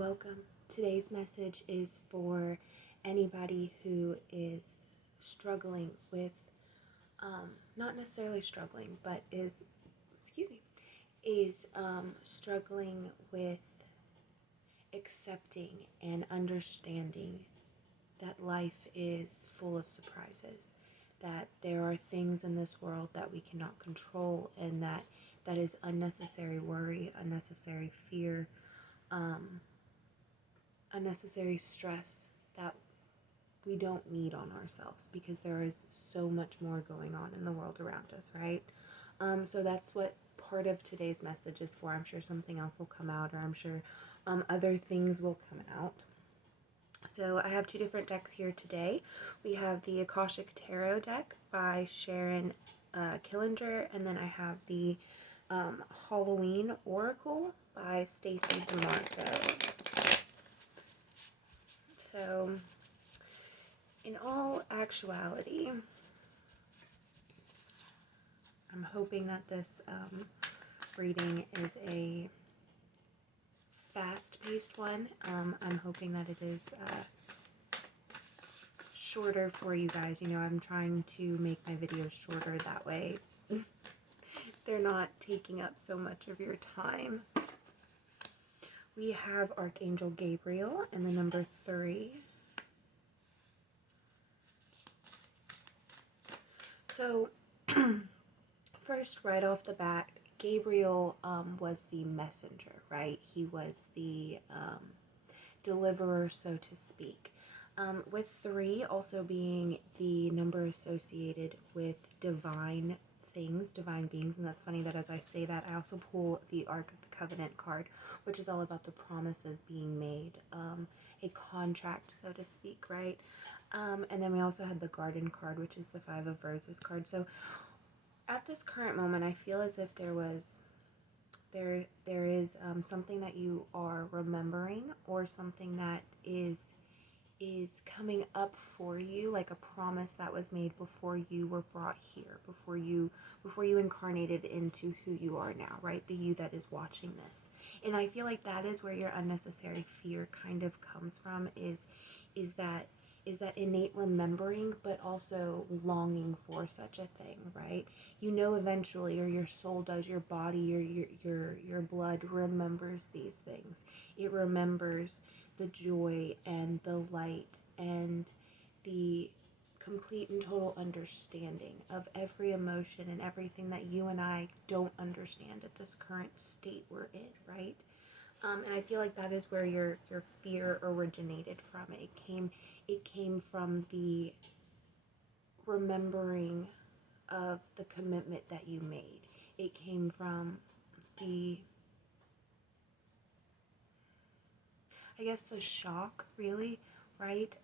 welcome. Today's message is for anybody who is struggling with, not necessarily struggling, but is struggling with accepting and understanding that life is full of surprises, that there are things in this world that we cannot control, and that is unnecessary worry, unnecessary fear, unnecessary stress that we don't need on ourselves, because there is so much more going on in the world around us, right? So that's what part of today's message is for. I'm sure something else will come out, or I'm sure other things will come out. So I have two different decks here today. We have the Akashic Tarot deck by Sharon Killinger, and then I have the Halloween Oracle by Stacey DeMarco. So, in all actuality, I'm hoping that this reading is a fast-paced one. I'm hoping that it is shorter for you guys. You know, I'm trying to make my videos shorter, that way they're not taking up so much of your time. We have Archangel Gabriel and the number 3. So, first, right off the bat, Gabriel was the messenger, right? He was the deliverer, so to speak. With 3 also being the number associated with divine things, divine beings. And that's funny that as I say that, I also pull the Ark of the Covenant card, which is all about the promises being made, a contract, so to speak, right? And then we also had the Garden card, which is the 5 of Roses card. So at this current moment, I feel as if there is something that you are remembering, or something that is coming up for you, like a promise that was made before you were brought here, before you incarnated into who you are now, right? The you that is watching this. And I feel like that is where your unnecessary fear kind of comes from, is that innate remembering, but also longing for such a thing, right? You know, eventually, or your soul does, your body, your blood remembers these things. It remembers the joy and the light and the complete and total understanding of every emotion and everything that you and I don't understand at this current state we're in, right? And I feel like that is where your fear originated from. It came from the remembering of the commitment that you made. It came from the shock, really, right?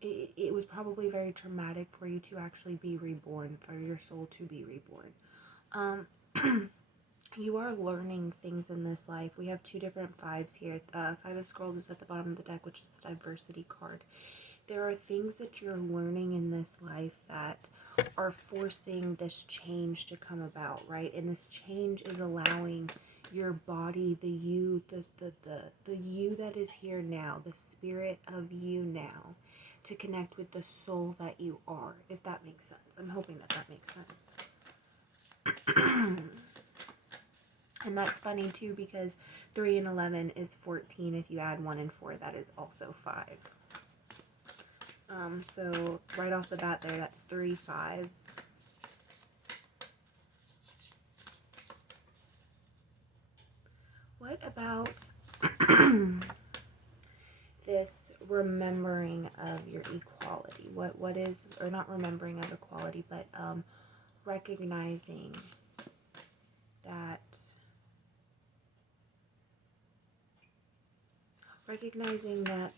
It was probably very traumatic for you to actually be reborn, for your soul to be reborn. You are learning things in this life. We have 2 different 5s here. 5 of Scrolls is at the bottom of the deck, which is the Diversity card. There are things that you're learning in this life that are forcing this change to come about, right? And this change is allowing your body, the you that is here now, the spirit of you now, to connect with the soul that you are, if that makes sense. I'm hoping that makes sense. And that's funny too, because 3 and 11 is 14. If you add 1 and 4, that is also 5. So right off the bat there, that's 3 5s. What about this remembering of your equality? What is, or not remembering of equality, but recognizing that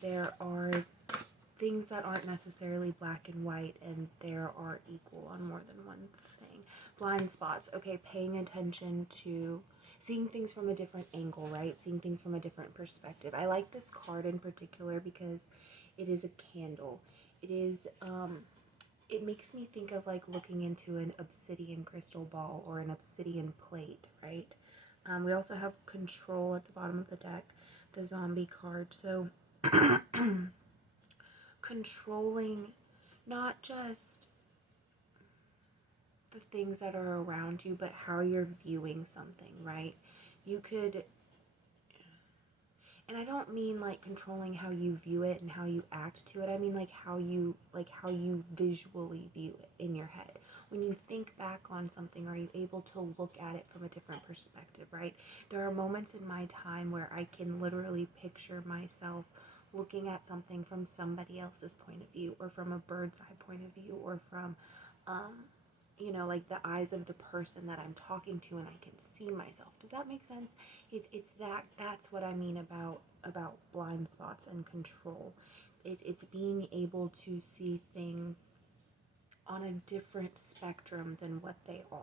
there are things that aren't necessarily black and white, and there are equal on more than one thing. Blind spots. Okay, paying attention to seeing things from a different angle, right? Seeing things from a different perspective. I like this card in particular because it is a candle. It is, it makes me think of like looking into an obsidian crystal ball or an obsidian plate, right? We also have Control at the bottom of the deck. the zombie card. So controlling not just the things that are around you, but how you're viewing something, right? You could, and I don't mean like controlling how you view it and how you act to it. I mean like how you visually view it in your head. When you think back on something, are you able to look at it from a different perspective, right? There are moments in my time where I can literally picture myself looking at something from somebody else's point of view, or from a bird's eye point of view, or from like the eyes of the person that I'm talking to, and I can see myself. Does that make sense? That's what I mean about blind spots and control. It's being able to see things on a different spectrum than what they are.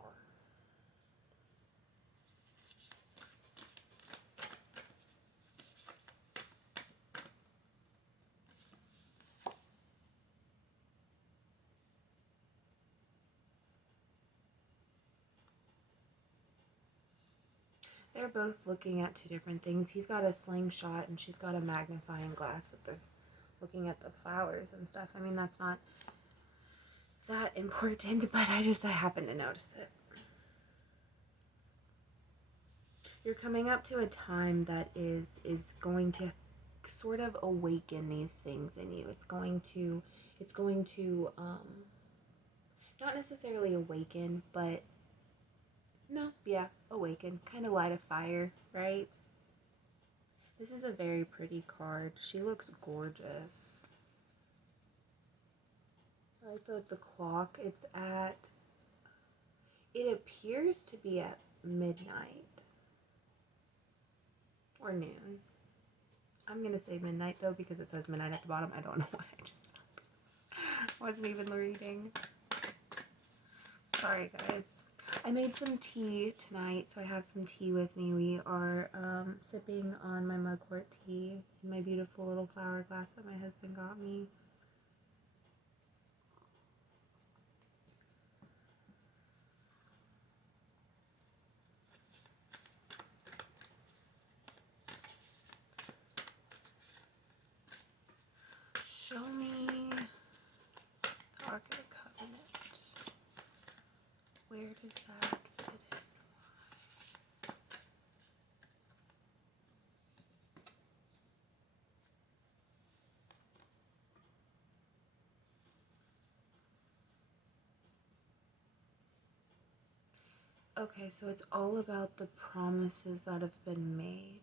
They're both looking at two different things. He's got a slingshot and she's got a magnifying glass that they're looking at the flowers and stuff. I mean, that's not that important, but I happen to notice it. You're coming up to a time that is going to sort of awaken these things in you. It's going to not necessarily awaken, but awaken, kind of light a fire, right? This is a very pretty card. She looks gorgeous. I like the clock. It appears to be at midnight or noon. I'm gonna say midnight though, because it says midnight at the bottom. I don't know why. I just wasn't even reading. Sorry guys. I made some tea tonight, so I have some tea with me. We are sipping on my mugwort tea in my beautiful little flower glass that my husband got me. Show me the Ark of the Covenant. Where does that fit in? Okay, so it's all about the promises that have been made.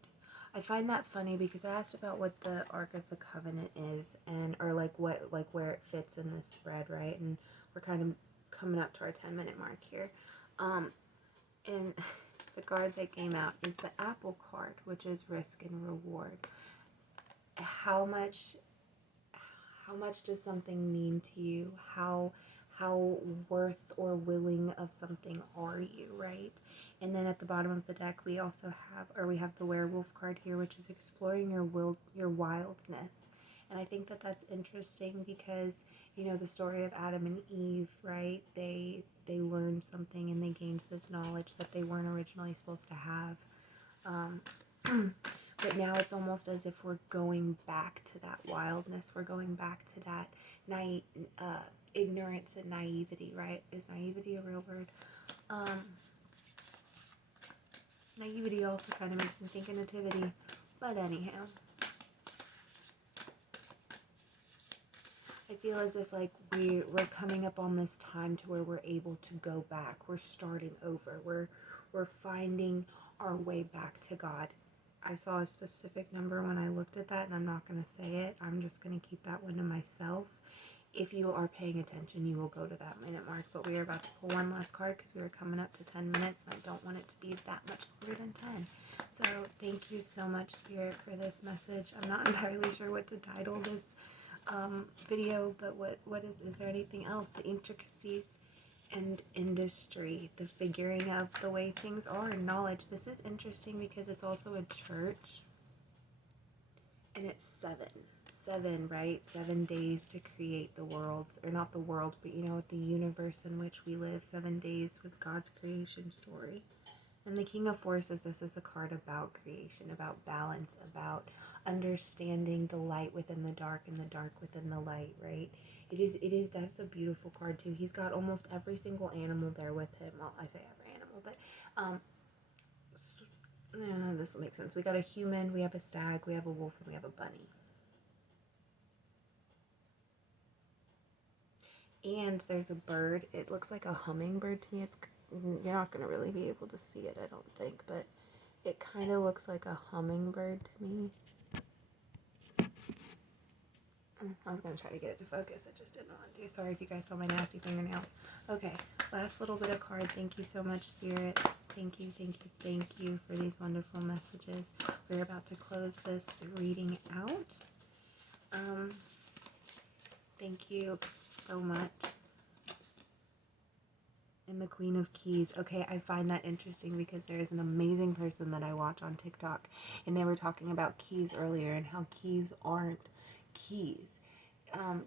I find that funny because I asked about what the Ark of the Covenant is, or where it fits in this spread, right? And we're kind of coming up to our 10-minute mark here. And the card that came out is the Apple card, which is risk and reward. How much does something mean to you? How worth or willing of something are you, right? And then at the bottom of the deck we have the werewolf card here, which is exploring your wildness. And I think that that's interesting because, the story of Adam and Eve, right? They learned something and they gained this knowledge that they weren't originally supposed to have. But now it's almost as if we're going back to that wildness. We're going back to that ignorance and naivety, right? Is naivety a real word? Naivety also kind of makes me think of nativity. But anyhow, I feel as if we're coming up on this time to where we're able to go back. We're starting over. We're finding our way back to God. I saw a specific number when I looked at that, and I'm not going to say it. I'm just going to keep that one to myself. If you are paying attention, you will go to that minute mark. But we are about to pull one last card because we are coming up to 10 minutes, and I don't want it to be that much longer than 10. So thank you so much, Spirit, for this message. I'm not entirely sure what to title this video, but what is there anything else? The intricacies and industry, the figuring of the way things are, and knowledge. This is interesting because it's also a church, and it's 7, right? 7 days to create the world, or not the world, but the universe in which we live. 7 days was God's creation story, And the King of Forces, this is a card about creation, about balance, about understanding the light within the dark and the dark within the light, right? That's a beautiful card too. He's got almost every single animal there with him. Well, I say every animal, but this will make sense. We got a human, we have a stag, we have a wolf, and we have a bunny. And there's a bird. It looks like a hummingbird to me. You're not going to really be able to see it, I don't think, but it kind of looks like a hummingbird to me. I was going to try to get it to focus. I just didn't want to. Sorry if you guys saw my nasty fingernails. Okay, last little bit of card. Thank you so much, Spirit. Thank you, thank you, thank you for these wonderful messages. We're about to close this reading out. Thank you so much. And the Queen of Keys. Okay, I find that interesting because there is an amazing person that I watch on TikTok, and they were talking about keys earlier and how keys aren't keys.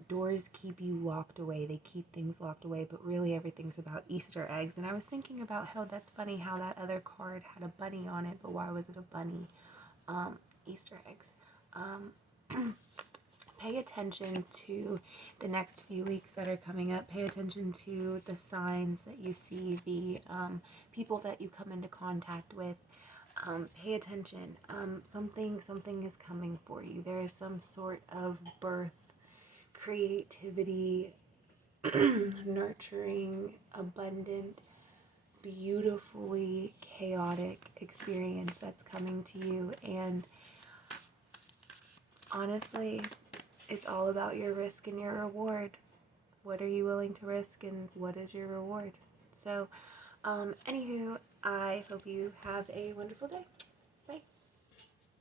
Doors keep you locked away. They keep things locked away, but really everything's about Easter eggs. And I was thinking about how that's funny how that other card had a bunny on it, but why was it a bunny? Easter eggs. Pay attention to the next few weeks that are coming up. Pay attention to the signs that you see, the people that you come into contact with. Pay attention. Something is coming for you. There is some sort of birth, creativity, nurturing, abundant, beautifully chaotic experience that's coming to you. And honestly, it's all about your risk and your reward. What are you willing to risk and what is your reward? So, anywho, I hope you have a wonderful day.